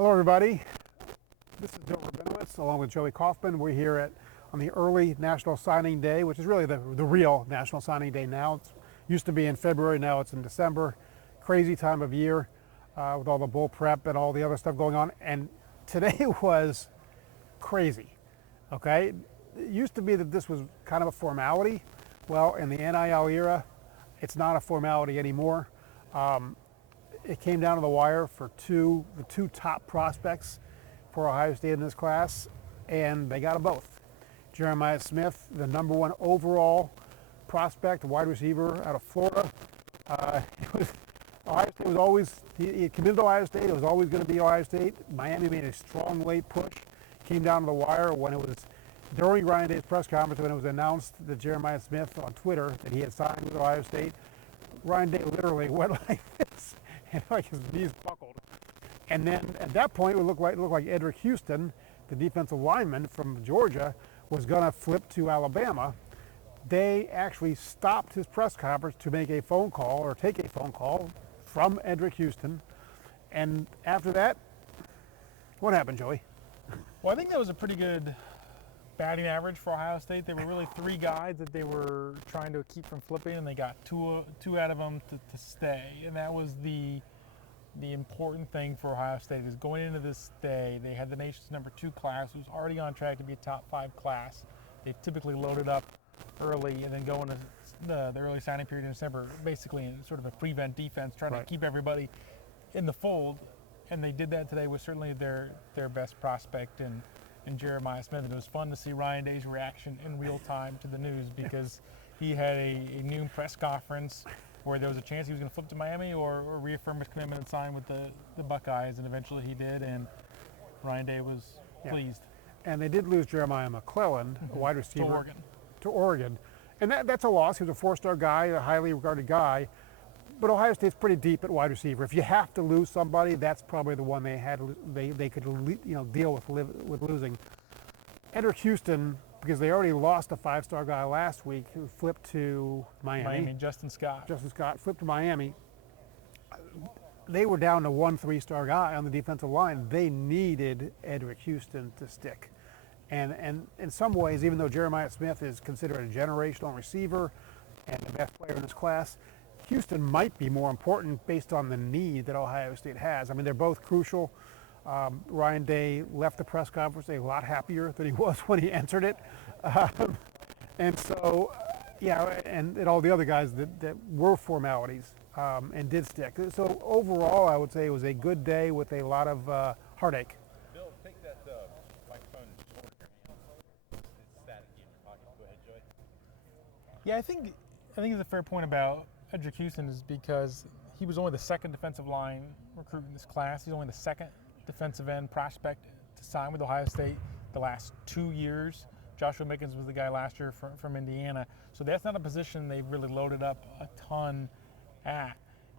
Hello, everybody. This is Bill Rabinowitz along with Joey Kaufman. We're here on the early National Signing Day, which is really the real National Signing Day now. It used to be in February, now it's in December. Crazy time of year with all the bull prep and all the other stuff going on. And today was crazy, okay? It used to be that this was kind of a formality. Well, in the NIL era, it's not a formality anymore. It came down to the wire for the two top prospects for Ohio State in this class, and they got them both. Jeremiah Smith, the number one overall prospect, wide receiver out of Florida. Ohio State was always, he committed to Ohio State, it was always going to be Ohio State. Miami made a strong late push, came down to the wire when it was during Ryan Day's press conference when it was announced that Jeremiah Smith on Twitter that he had signed with Ohio State. Ryan Day literally went like this, and like his knees buckled. And then at that point, it looked like Edric Houston, the defensive lineman from Georgia, was going to flip to Alabama. They actually stopped his press conference to make a phone call or take a phone call from Edric Houston. And after that, what happened, Joey? Well, I think that was a pretty good batting average for Ohio State. There were really three guys that they were trying to keep from flipping, and they got two out of them to stay. And that was the important thing for Ohio State is going into this day, they had the nation's number 2 class, who's already on track to be a top 5 class. They've typically loaded up early and then go into the early signing period in December, basically in sort of a prevent defense, trying to keep everybody in the fold. And they did that today with certainly their best prospect in Jeremiah Smith. And it was fun to see Ryan Day's reaction in real time to the news because he had a noon press conference where there was a chance he was going to flip to Miami or reaffirm his commitment and sign with the Buckeyes, and eventually he did, and Ryan Day was pleased. And they did lose Jeremiah McClellan, a wide receiver, to Oregon. And that's a loss. He was a 4-star guy, a highly regarded guy. But Ohio State's pretty deep at wide receiver. If you have to lose somebody, that's probably the one they could deal with losing. Edric Houston, because they already lost a 5-star guy last week who flipped to Miami. Justin Scott flipped to Miami. They were down to one 3-star guy on the defensive line. They needed Edric Houston to stick. And in some ways, even though Jeremiah Smith is considered a generational receiver and the best player in this class, Houston might be more important based on the need that Ohio State has. I mean, they're both crucial. Ryan Day left the press conference a lot happier than he was when he entered it. And so, and all the other guys that were formalities and did stick. So overall, I would say it was a good day with a lot of heartache. Bill, take that microphone toward your hand. It's static in your pocket. Go ahead, Joey. Yeah, I think it's a fair point about Edric Houston is because he was only the second defensive line recruit in this class. He's only the second defensive end prospect to sign with Ohio State the last 2 years. Joshua Mickens was the guy last year from Indiana. So that's not a position they've really loaded up a ton at.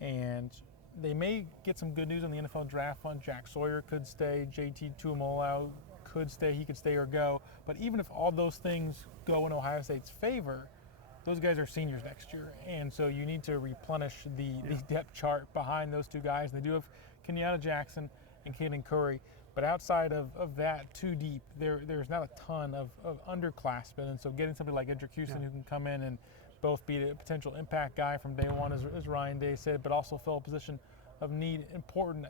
And they may get some good news on the NFL draft fund. Jack Sawyer could stay. JT Tuimoloau could stay. He could stay or go. But even if all those things go in Ohio State's favor, those guys are seniors next year. And so you need to replenish the depth chart behind those two guys. They do have Kenyatta Jackson and Caden Curry. But outside of that, too deep, there's not a ton of underclassmen. And so getting somebody like Edric Houston who can come in and both be a potential impact guy from day one, as Ryan Day said, but also fill a position of need important.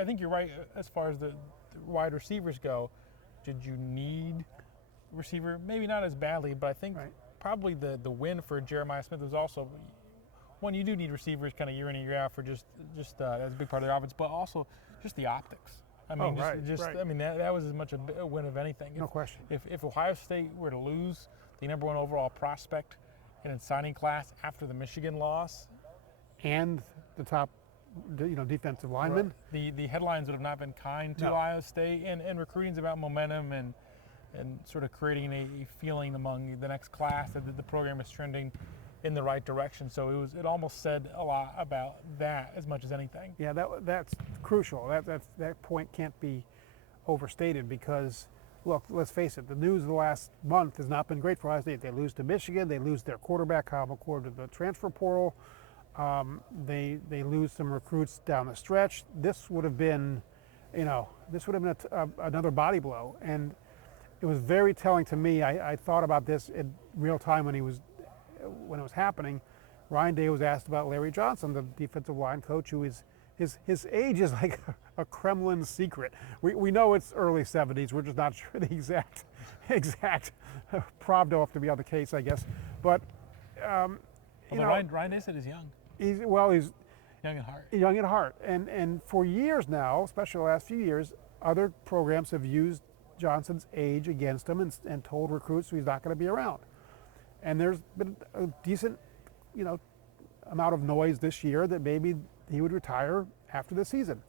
I think you're right as far as the wide receivers go. Did you need receiver? Maybe not as badly, but I think probably the win for Jeremiah Smith was also one. You do need receivers kind of year in and year out for just that's a big part of their offense, but also just the optics. I mean, I mean that was as much a win of anything. No question. If Ohio State were to lose the number 1 overall prospect in a signing class after the Michigan loss, and the top, defensive lineman, the headlines would have not been kind to Ohio State. And recruiting's about momentum and sort of creating a feeling among the next class that the program is trending in the right direction. So it almost said a lot about that as much as anything. Yeah, that's crucial. That point can't be overstated because, look, let's face it, the news of the last month has not been great for Ohio State. They lose to Michigan. They lose their quarterback, Kyle McCord, to the transfer portal. They lose some recruits down the stretch. This would have been this would have been another body blow. And it was very telling to me. I thought about this in real time when it was happening. Ryan Day was asked about Larry Johnson, the defensive line coach, who is his age is like a Kremlin secret. We know it's early 70s. We're just not sure the exact Pravda have to be on the case, I guess. But Ryan Day said he's young. He's Young at heart. young at heart, and for years now, especially the last few years, other programs have used Johnson's age against him and told recruits he's not going to be around. And there's been a decent, amount of noise this year that maybe he would retire after the season.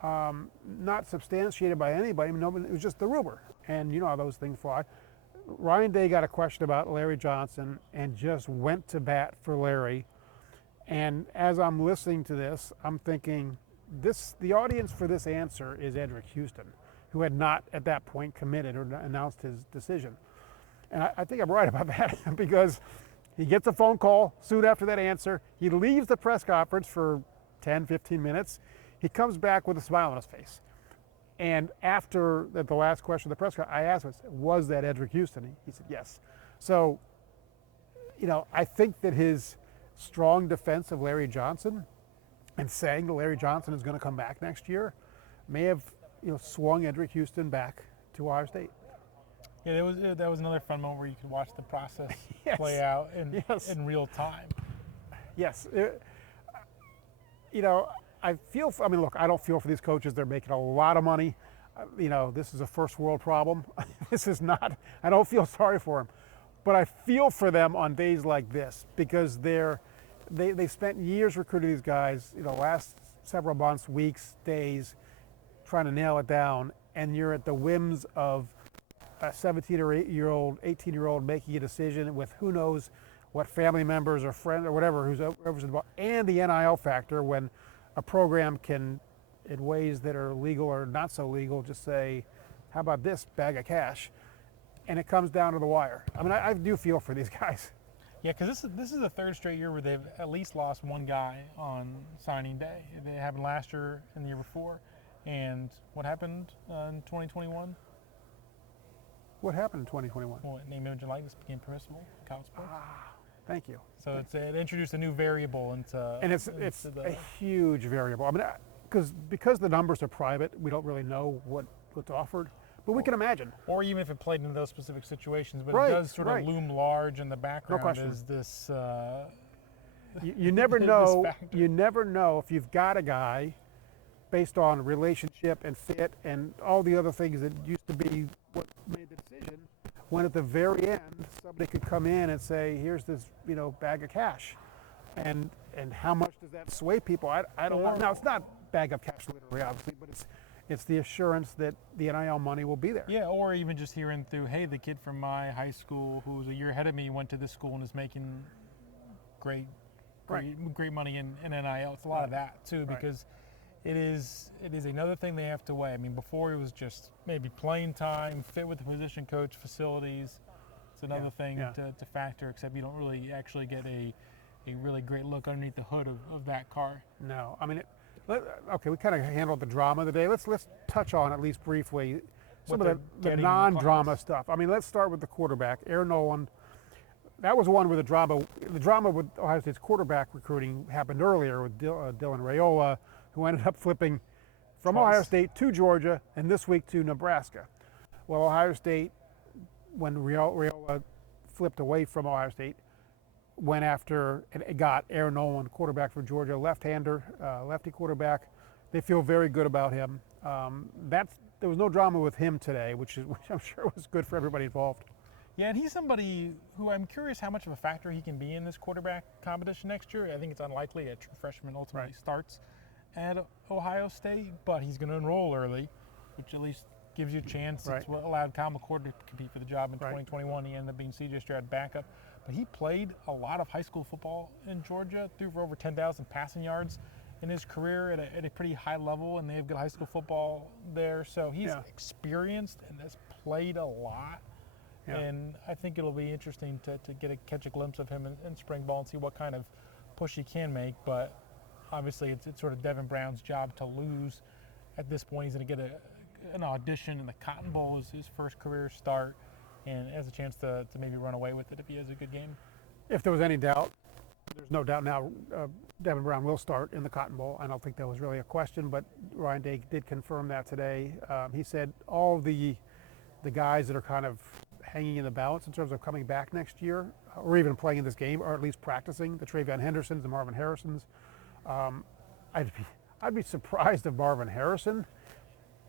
Not substantiated by anybody. It was just the rumor, and you know how those things fly. Ryan Day got a question about Larry Johnson and just went to bat for Larry. And as I'm listening to this, I'm thinking, the audience for this answer is Edric Houston, who had not at that point committed or announced his decision. And I think I'm right about that because he gets a phone call soon after that answer. He leaves the press conference for 10, 15 minutes. He comes back with a smile on his face. And after the last question of the press conference, I asked him, was that Edric Houston? He said, yes. So, I think that his strong defense of Larry Johnson and saying that Larry Johnson is going to come back next year may have swung Edric Houston back to Ohio State. Yeah, that was another fun moment where you could watch the process Yes. play out in real time. Yes. I feel, look, I don't feel for these coaches. They're making a lot of money. This is a first world problem. This is not, I don't feel sorry for them. But I feel for them on days like this because they've spent years recruiting these guys, last several months, weeks, days, trying to nail it down. And you're at the whims of a 17 or 18-year-old making a decision with who knows what family members or friends or whoever's involved, and the NIL factor when a program can, in ways that are legal or not so legal, just say, how about this bag of cash? And it comes down to the wire. I do feel for these guys. Yeah, because this is the third straight year where they've at least lost one guy on signing day. It happened last year and the year before. And what happened in 2021? What happened in 2021? Well, name, image, and likeness became permissible in college sports. Thank you. So it introduced a new variable into. And it's a huge variable. Because the numbers are private, we don't really know what's offered, but we can imagine. Or even if it played into those specific situations, but Right, it does sort of right. loom large in the background question. as this. You never this know. factor. You never know if you've got a guy based on relationship and fit and all the other things that used to be what made the decision. When at the very end, somebody could come in and say, "Here's this, bag of cash," and how much does that sway people? I don't know. Now it's not bag of cash literally, obviously, but it's the assurance that the NIL money will be there. Yeah, or even just hearing through, hey, the kid from my high school who was a year ahead of me went to this school and is making great money in NIL. It's a lot of that too, because it is another thing they have to weigh. Before it was just maybe playing time, fit with the position coach, facilities. It's another thing to factor, except you don't really actually get a really great look underneath the hood of that car. No, okay, we kind of handled the drama of the day. Let's touch on at least briefly some What of the they're getting non-drama stuff. Let's start with the quarterback, Aaron Nolan. That was one where the drama with Ohio State's quarterback recruiting happened earlier with Dylan Raiola, who ended up flipping from Twice. Ohio State to Georgia and this week to Nebraska. Well, Ohio State, when Raiola flipped away from Ohio State, went after and got Aaron Nolan, quarterback for Georgia, left-hander, lefty quarterback. They feel very good about him. There was no drama with him today, which I'm sure was good for everybody involved. Yeah, and he's somebody who I'm curious how much of a factor he can be in this quarterback competition next year. I think it's unlikely a true freshman ultimately starts at Ohio State, but he's going to enroll early, which at least gives you a chance. It's what allowed Kyle McCord to compete for the job in 2021. He ended up being CJ Stroud backup. But he played a lot of high school football in Georgia, threw for over 10,000 passing yards in his career at a pretty high level, and they have good high school football there. So he's experienced and has played a lot. Yeah. And I think it'll be interesting to catch a glimpse of him in spring ball and see what kind of push he can make. But obviously it's sort of Devin Brown's job to lose at this point he's going to get an audition in the Cotton Bowl as his first career start, and has a chance to maybe run away with it if he has a good game. If there was any doubt, there's no doubt now. Devin Brown will start in the Cotton Bowl. I don't think that was really a question, but Ryan Day did confirm that today. He said all the guys that are kind of hanging in the balance in terms of coming back next year, or even playing in this game, or at least practicing, the Travion Hendersons, the Marvin Harrisons. I'd be surprised if Marvin Harrison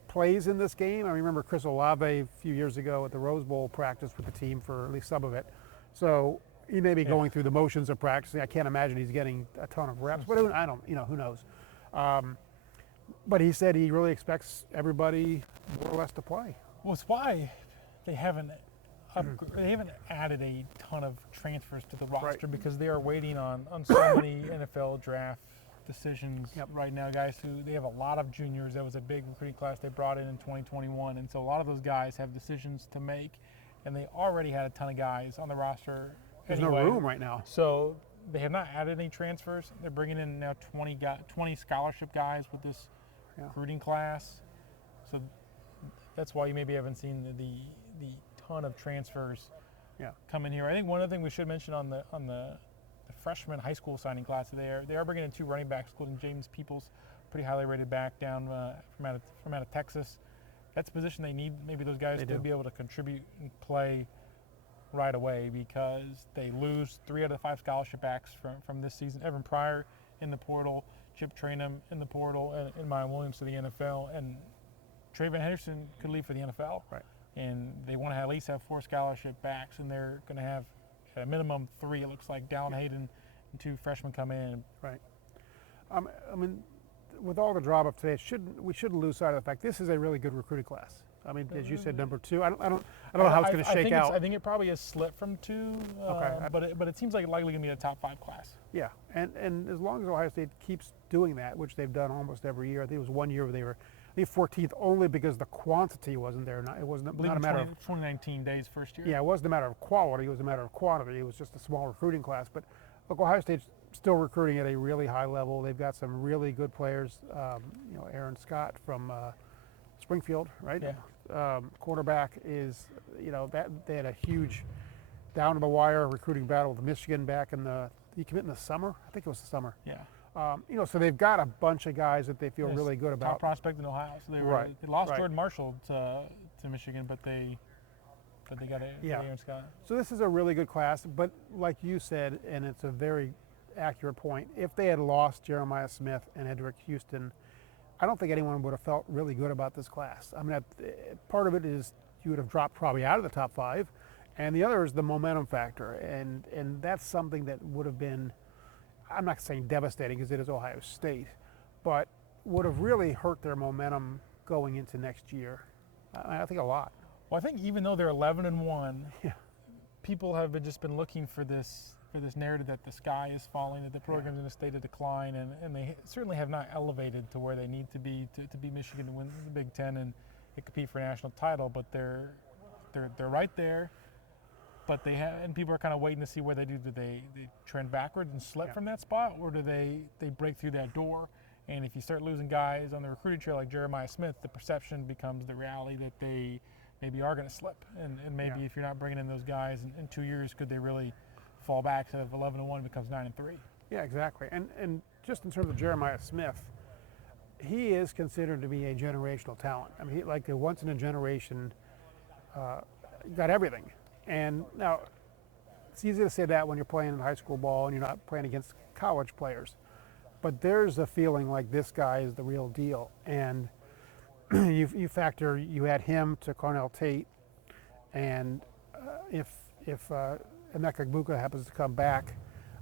plays in this game. I remember Chris Olave a few years ago at the Rose Bowl practiced with the team for at least some of it. So he may be going through the motions of practicing. I can't imagine he's getting a ton of reps, but I don't, who knows. But he said he really expects everybody more or less to play. Well, it's why they haven't added a ton of transfers to the roster, because they are waiting on so many NFL draft decisions right now. Guys they have a lot of juniors. That was a big recruiting class they brought in 2021, and so a lot of those guys have decisions to make, and they already had a ton of guys on the roster. There's no room right now. So they have not added any transfers. They're bringing in now 20 scholarship guys with this recruiting class. So that's why you maybe haven't seen the ton of transfers come in here. I think one other thing we should mention on the freshman high school signing class, they are bringing in 2 running backs, including James Peoples, pretty highly rated back down from out of Texas. That's a position they need maybe those guys to be able to contribute and play right away, because they lose 3 out of the 5 scholarship backs from this season. Evan Pryor in the portal, Chip Trainum in the portal, and Maya Williams to the NFL, and Travion Henderson could leave for the NFL. Right. And they want to at least have 4 scholarship backs, and they're going to have at a minimum 3. It looks like Dallin Hayden and 2 freshmen come in. Right. I mean, with all the drama of today, we shouldn't lose sight of the fact this is a really good recruiting class. I mean, as you said, number 2. I don't know how it's going to shake out. I think it probably has slipped from 2. But it seems like it's likely going to be a top 5 class. Yeah, and as long as Ohio State keeps doing that, which they've done almost every year. I think it was one year where they were 14th only because the quantity wasn't there. It wasn't not a matter of 2019 days first year. Yeah, it wasn't a matter of quality. It was a matter of quantity. It was just a small recruiting class. But look, Ohio State's still recruiting at a really high level. They've got some really good players. Aaron Scott from Springfield, right? Yeah. Quarterback is, that they had a huge down to the wire recruiting battle with Michigan back he committed in the summer. I think it was the summer. Yeah. So they've got a bunch of guys that they feel really good about. Top prospect in Ohio. So they lost Jordan Marshall to Michigan, but they got Aaron Scott. So this is a really good class, but like you said, and it's a very accurate point, if they had lost Jeremiah Smith and Edric Houston, I don't think anyone would have felt really good about this class. I mean, part of it is you would have dropped probably out of the top 5, and the other is the momentum factor, and that's something that would have been, I'm not saying devastating because it is Ohio State, but would have really hurt their momentum going into next year. I think a lot. Well, I think even though they're 11-1, people have just been looking for this narrative that the sky is falling, that the program's in a state of decline, and they certainly have not elevated to where they need to be Michigan to win the Big Ten and compete for a national title. But they're right there. But and people are kind of waiting to see where they do. Do they trend backwards and slip from that spot, or do they break through that door? And if you start losing guys on the recruiting trail like Jeremiah Smith, the perception becomes the reality that they maybe are going to slip. And maybe if you're not bringing in those guys in 2 years, could they really fall back to 11-1 becomes 9-3? Yeah, exactly. And just in terms of Jeremiah Smith, he is considered to be a generational talent. I mean, he, like a once in a generation, got everything. And now, it's easy to say that when you're playing in high school ball and you're not playing against college players. But there's a feeling like this guy is the real deal. And you factor, you add him to Cornell Tate, and if Emeka Egbuka happens to come back,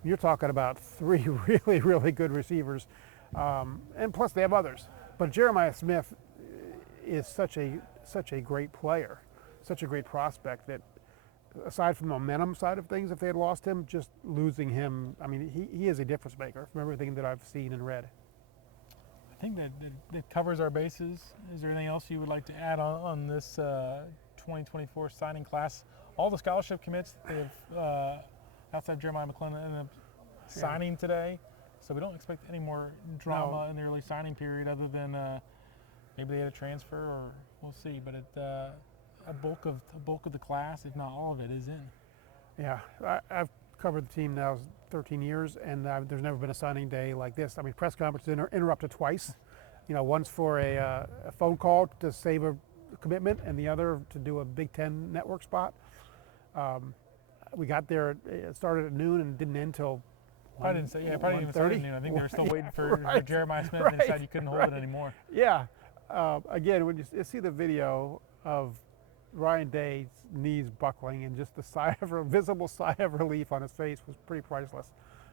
you're talking about 3 really, really good receivers. And plus they have others. But Jeremiah Smith is such a great player, such a great prospect that aside from the momentum side of things, if they had lost him, just losing him, I mean, he is a difference maker from everything that I've seen and read. I think that covers our bases. Is there anything else you would like to add on this 2024 signing class? All the scholarship commits that they've, outside Jeremiah McClellan, ended up signing today. So we don't expect any more drama in the early signing period other than maybe they had a transfer, or we'll see. But a bulk of the class, if not all of it, is in. Yeah, I've covered the team now 13 years, and there's never been a signing day like this. I mean, press conference interrupted twice. You know, once for a phone call to save a commitment, and the other to do a Big Ten network spot. We got there. It started at noon and didn't end till. I didn't say. Yeah, probably didn't even start at noon. I think they were still waiting for right, Jeremiah Smith, right. and decided you couldn't hold it anymore. Yeah. Again, when you see the video of Ryan Day's knees buckling and just the visible sigh of relief on his face was pretty priceless.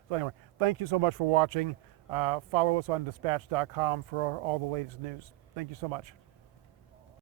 So anyway, thank you so much for watching. Follow us on dispatch.com for all the latest news. Thank you so much.